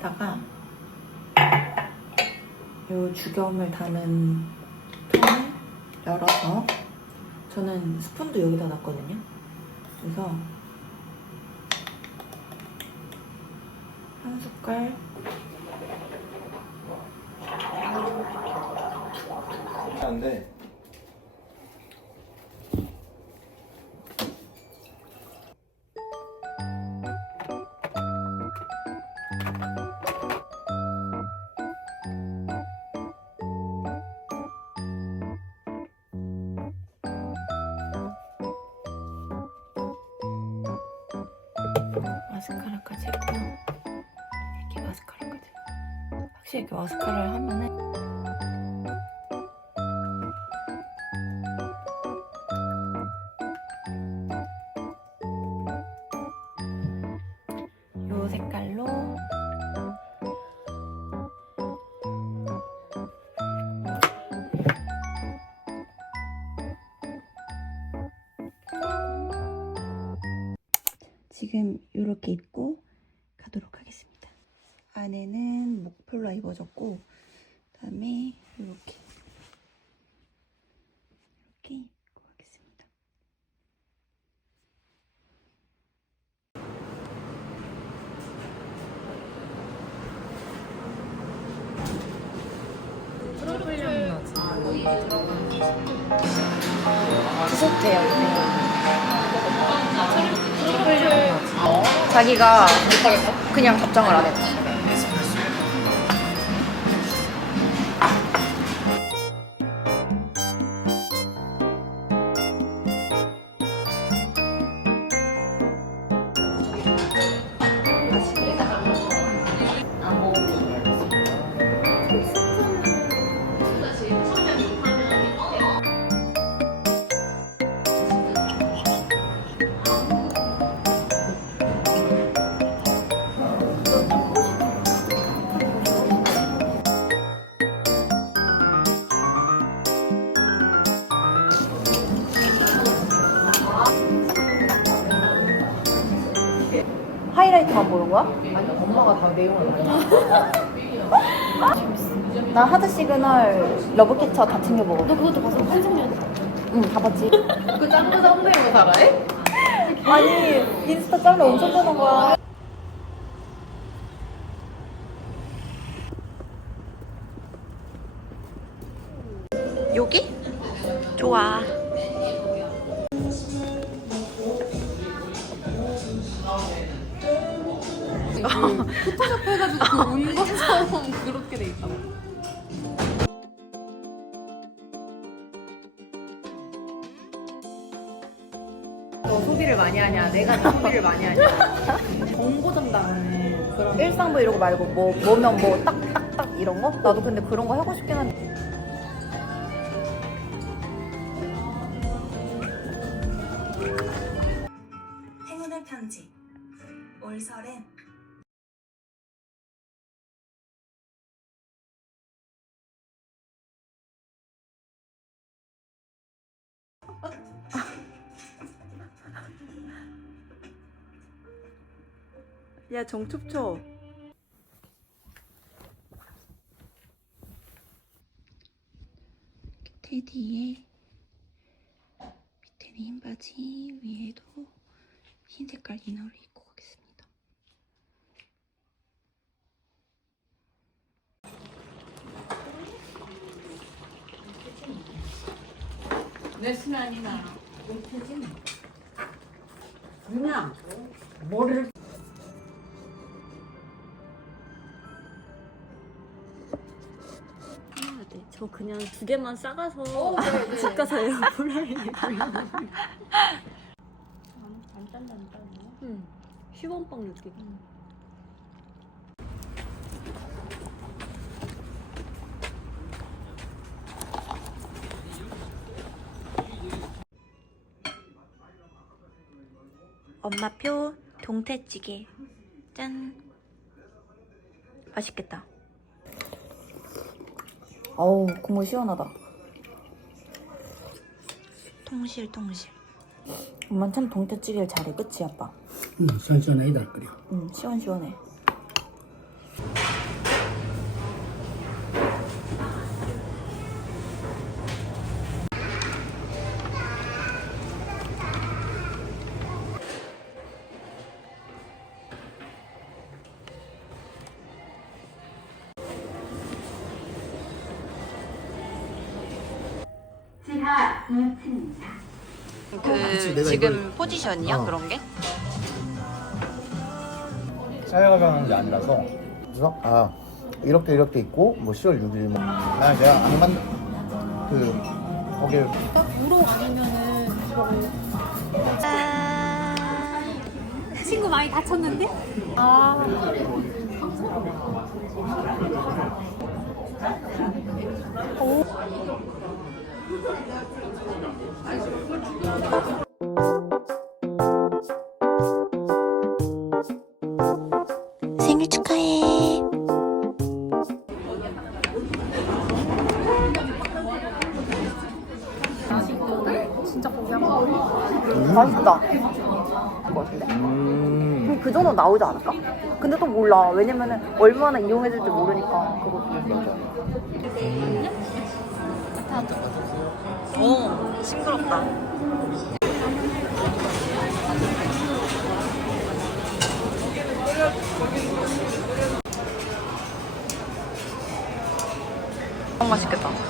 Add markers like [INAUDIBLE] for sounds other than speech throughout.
컵에다가 요 죽염을 담은 통을 열어서 저는 스푼도 여기다 놨거든요. 그래서 한 숟갈 마스카라까지 했고 이렇게 마스카라까지. 확실히 이렇게 마스카라를 하면은 지금 이렇게 입고 가도록 하겠습니다. 안에는 목폴라 입어줬고 그다음에 이렇게 자기가 그냥 답장을 안 해. 하 나 하드 시그널 러브캐쳐 다 챙겨보거든. 너 그것도 봤어? 한성년. 응, 다 봤지. [LAUGHS] 그 짱구 썸네일로 살아해? 아니, 인스타 짤로 엄청 뜨는 거야. 여기? 좋아. [LAUGHS] 해가지고 운 것처럼 그렇게 돼 있다. 너 많이 하냐? 내가 더 소비를 많이 하냐? 정보 전당하는 그런 일상부 이런 거 말고 뭐 뭐면 뭐 딱 딱 딱 이런 거? 나도 근데 그런 거 하고 싶긴 한데. 야, 정축초. 테디에 밑에는 흰 바지, 위에도 흰 색깔 이너를 입고 가겠습니다. 내 순환이나 못해진 누나 뭐를 저 그냥 두 개만 싸가서 네, 집 가서 에어프라이어. 안 딴다 안 딴다. 응. 시원빵 느낌. 엄마표 동태찌개. 짠. 맛있겠다. 어우, 국물 시원하다. 통실, 통실. 엄마 참 동태찌개를 잘해, 그치, 아빠? 응, 선선하다 그래. 응, 시원시원해. 그 지금 포지션이야 어. 그런 게? 쌓여가는 게 아니라서 그래서 아 이렇게 이렇게 있고 뭐 10월 6일 뭐나 내가 안 만든 그 거기에 우로 아니면은 저거 친구 많이 다쳤는데? 생일 축하해. 진짜 고기 한 번. 맛있다. 같은데? 음 그럼 그 정도 나오지 않을까? 근데 또 몰라. 왜냐면은 얼마나 이용해줄지 모르니까 그것도. 오 싱그럽다. 너무 맛있겠다.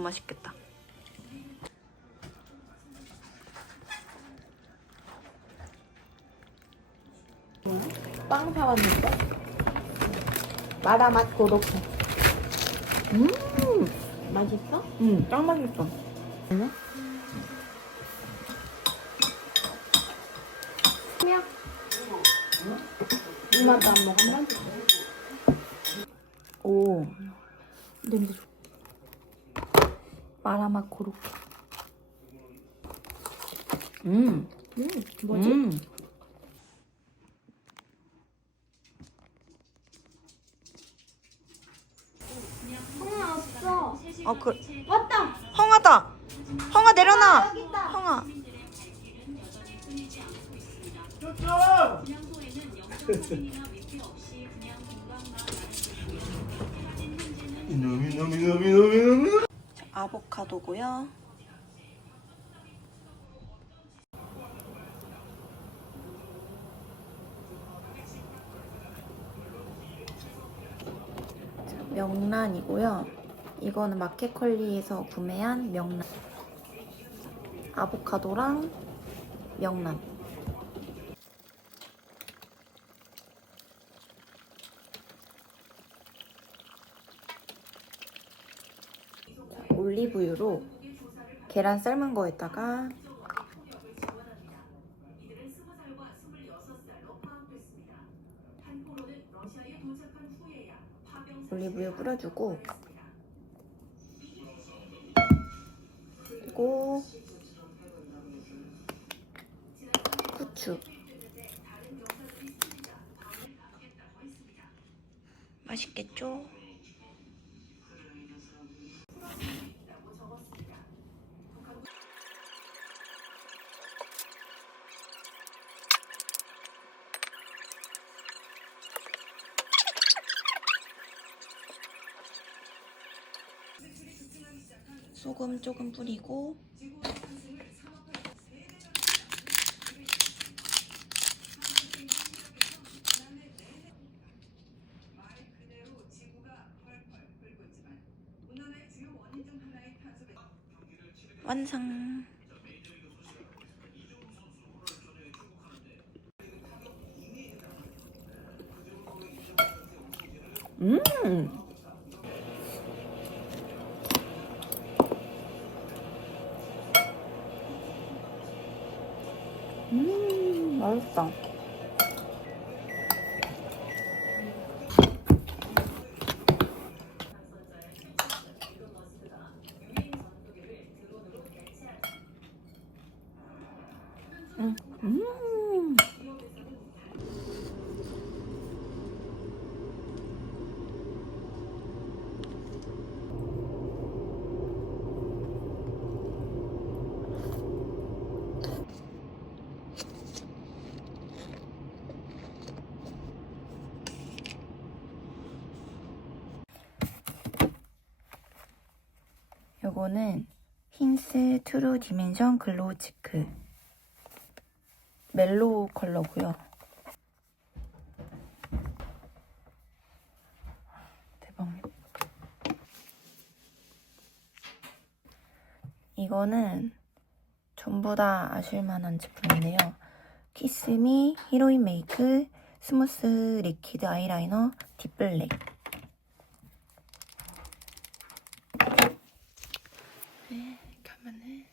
너무 맛있겠다. 빵 사왔는데 마라맛 고로케. 음 맛있어? 응, 짱 맛있어. 그냥 이맛도 안 먹었나? 오 냄새 좋. 마라맛 고로케. 음, 음, 뭐지? 음. 어, 그. 왔다! 헝아다! 헝아 내려놔! 헝아. 이놈 이놈 이놈 이놈 이놈 아보카도고요. 명란이고요. 이거는 마켓컬리에서 구매한 명란. 아보카도랑 명란. 자, 올리브유로 계란 삶은 거에다가 올리브유 뿌려주고 그리고 후추 맛있겠죠? 소금 조금 뿌리고 완성. 음. 요거는 힌스 트루 디멘션 글로우 치크 멜로우 컬러고요. 대박. 이거는 전부 다 아실만한 제품인데요. 키스미 히로인 메이크 스무스 리퀴드 아이라이너 딥블랙 네, 이렇게 하면은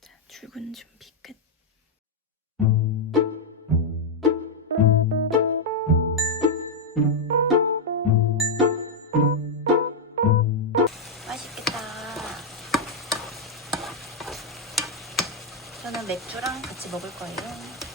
자, 출근 준비 끝. 맛있겠다. 저는 맥주랑 같이 먹을 거예요.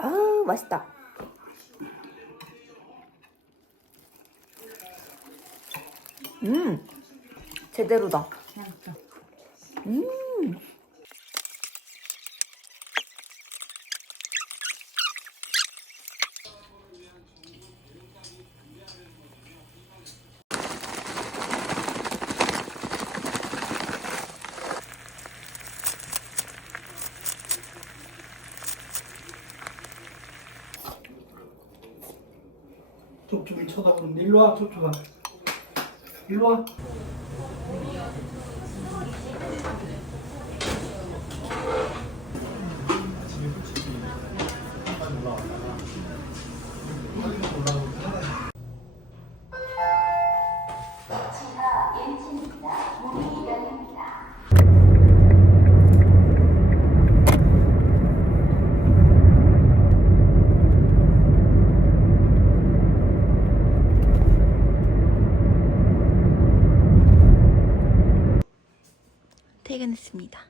아, 맛있다. 음, 제대로다. 촉촉이 쳐다보는데 일로 와 촉촉아 일로 와 퇴근했습니다.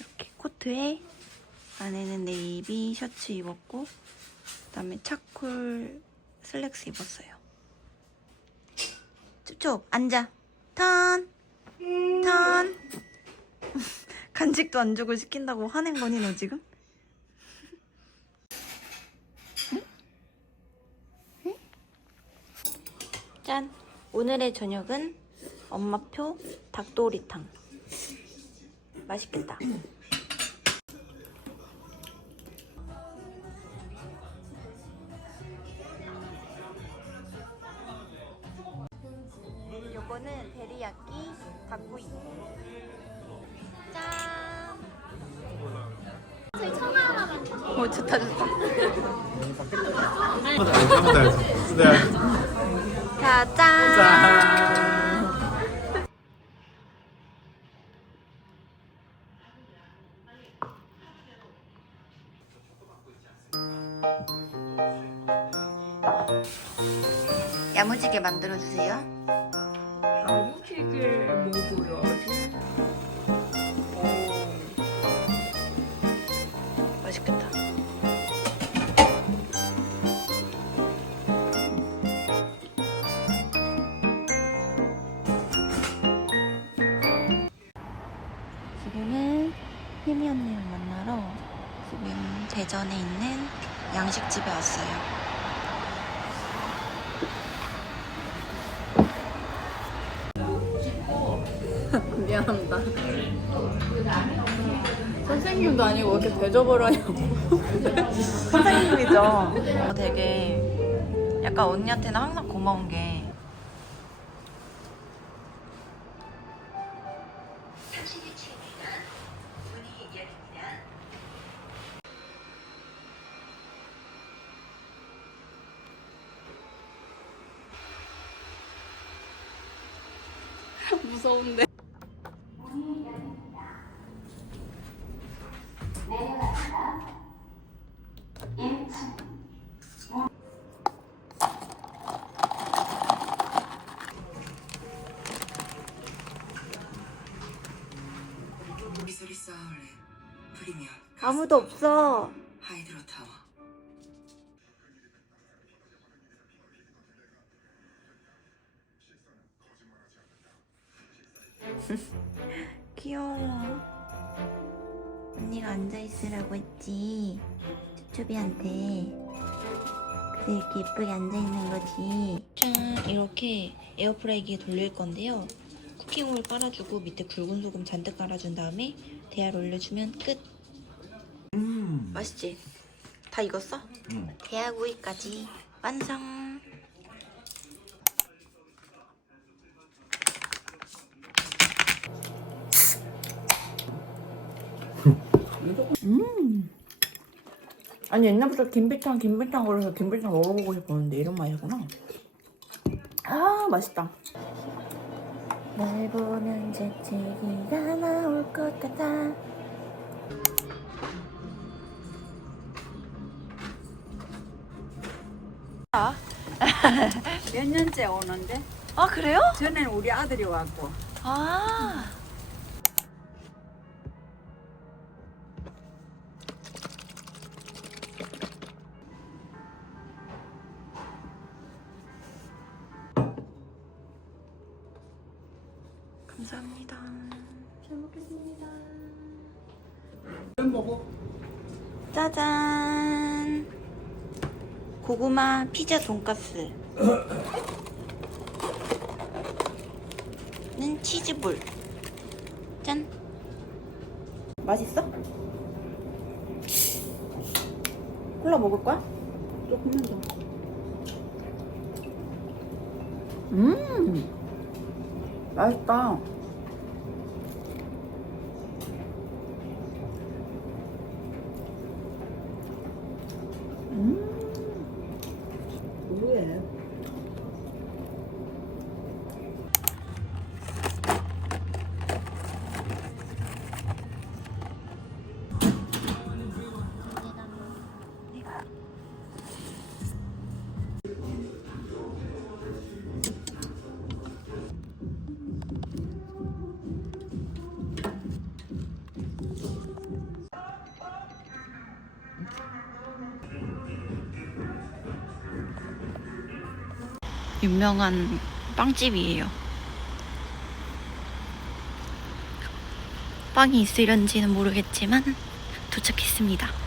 이렇게 코트에 안에는 네이비 셔츠 입었고 그다음에 차콜 슬랙스 입었어요. 쭈쭈 앉아. 턴. 턴. [LAUGHS] 간식도 안 주고 시킨다고 화낸 거니 너 지금? 짠! 오늘의 저녁은 엄마표 닭도리탕. 맛있겠다. 요거는 데리야끼 닭구이. 짠! 오, 좋다, 좋다. 한번 더 해야지 네. 자, 짠! 대전에 있는 양식집에 왔어요. [LAUGHS] 미안합니다. 선생님도 아니고 왜 이렇게 대접을 하냐고. [LAUGHS] 선생님이죠. 어, 되게 약간 언니한테는 항상 고마운 게 [LAUGHS] 무서운데. 아무도 없어. [LAUGHS] 귀여워. 언니가 앉아있으라고 했지. 쭈쭈비한테. 그래서 이렇게 예쁘게 앉아있는 거지. 짠! 이렇게 에어프라이기에 돌릴 건데요. 쿠킹홀 깔아주고 밑에 굵은 소금 잔뜩 깔아준 다음에 대야를 올려주면 끝. 음. 맛있지? 다 익었어? 음. 대야구이까지 완성. 아니 옛날부터 김비탕 김비탕 그래서 김비탕 먹어보고 싶었는데 이런 맛이구나 아 맛있다 널 보면 재채기가 나올 것 같아. 몇 년째 오는데 아 그래요? 전에는 우리 아들이 왔고 아. 짜잔. 고구마 피자 돈가스. 는 치즈볼. 짠. 맛있어? 콜라 먹을 거야? 조금만 더 음 맛있다 유명한 빵집이에요. 빵이 있으련지는 모르겠지만 도착했습니다.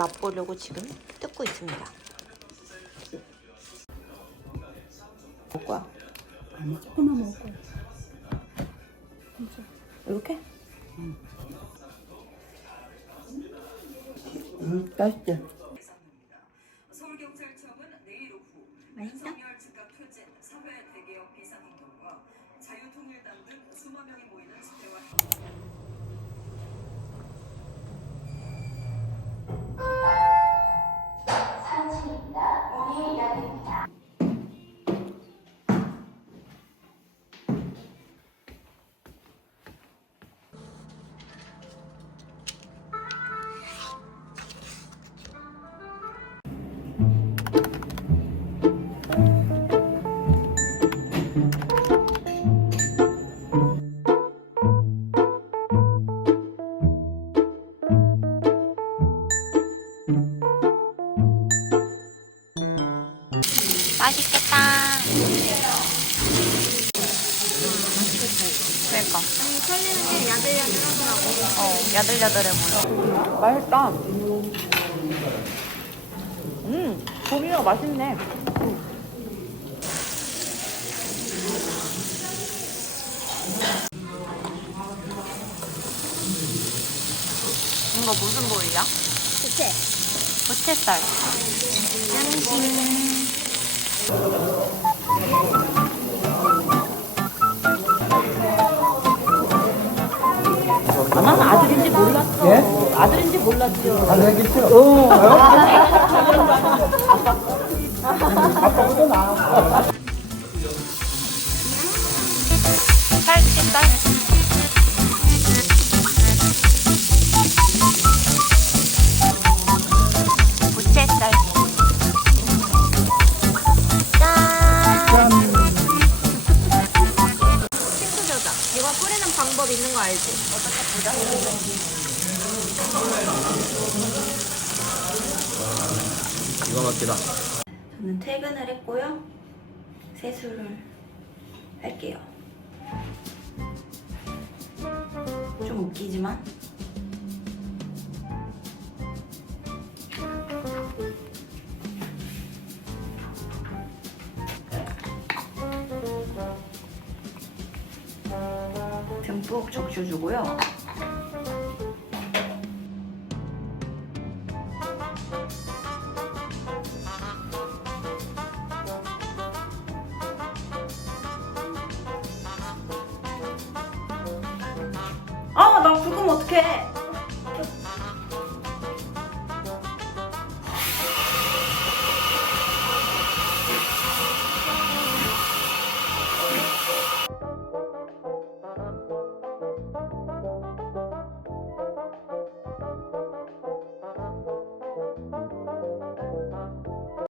맛보려고 지금 뜯고 있습니다. 먹을 거야? 아니 조금만 먹을 거야 이렇게? 맛있지? 서울경 어, 야들야들해 보여. 맛있다 음 고기가 맛있네 이거 무슨 볼이야? 부채. 부채살. 짱심. 아들인지 몰랐어 예? 아들인지 몰랐죠 아, 네, 괜찮아. 어. [LAUGHS] 먹어도 나. 듬뿍 적셔주고요.